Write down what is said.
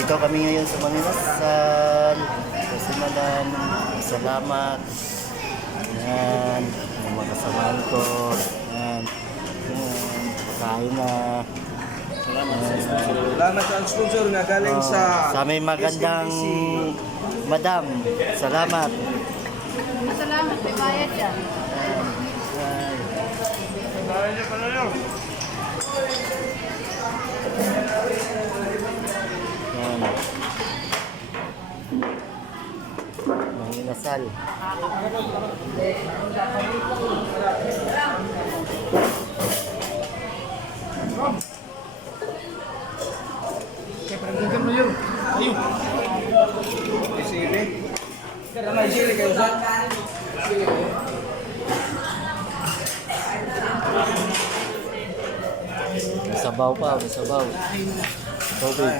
Dito kami ngayon sa Manginasal. Kasi madam, salamat. Yan, yung mga kasamaan ko. Yan, yan, kain na. Salamat sa sponsor nga galing Sa may magandang madam. Salamat. Salamat, may bayad yan. Yan. Manginasal. Sili. Karena may sili kayo sa. Sabaw pa, sabaw. Tubig.